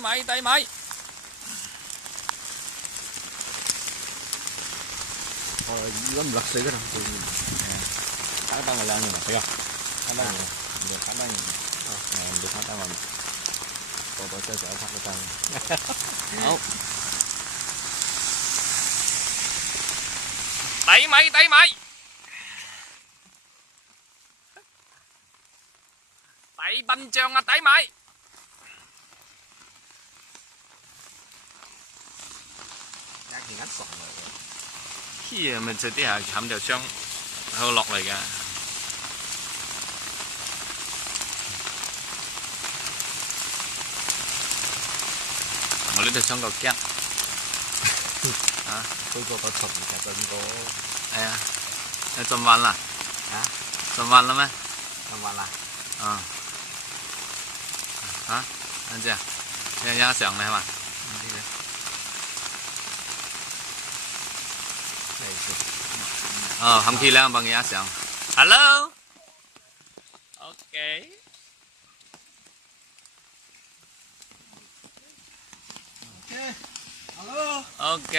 米低米。Lắm lật xí cái đâu. Khá tăng là lan rồi nè, khá tăng rồi. Được khá tăng rồi. Nè, được khá tăng rồi. Tôi chơi khá tăng. Đâu. 低米低米。底笨象啊，底米。Ngắt thì ngắt sọn rồi. 黐咪就啲下冚條箱喺度落嚟嘅。我呢條箱夠堅。啊！tôi có thùng cả tên có. 係啊，你浸完啦？啊？浸完啦咩？浸完啦。嗯。啊？安姐，你有上嚟係嘛？哦，冚起兩幫嘢上。Hello。OK。OK。Hello。OK。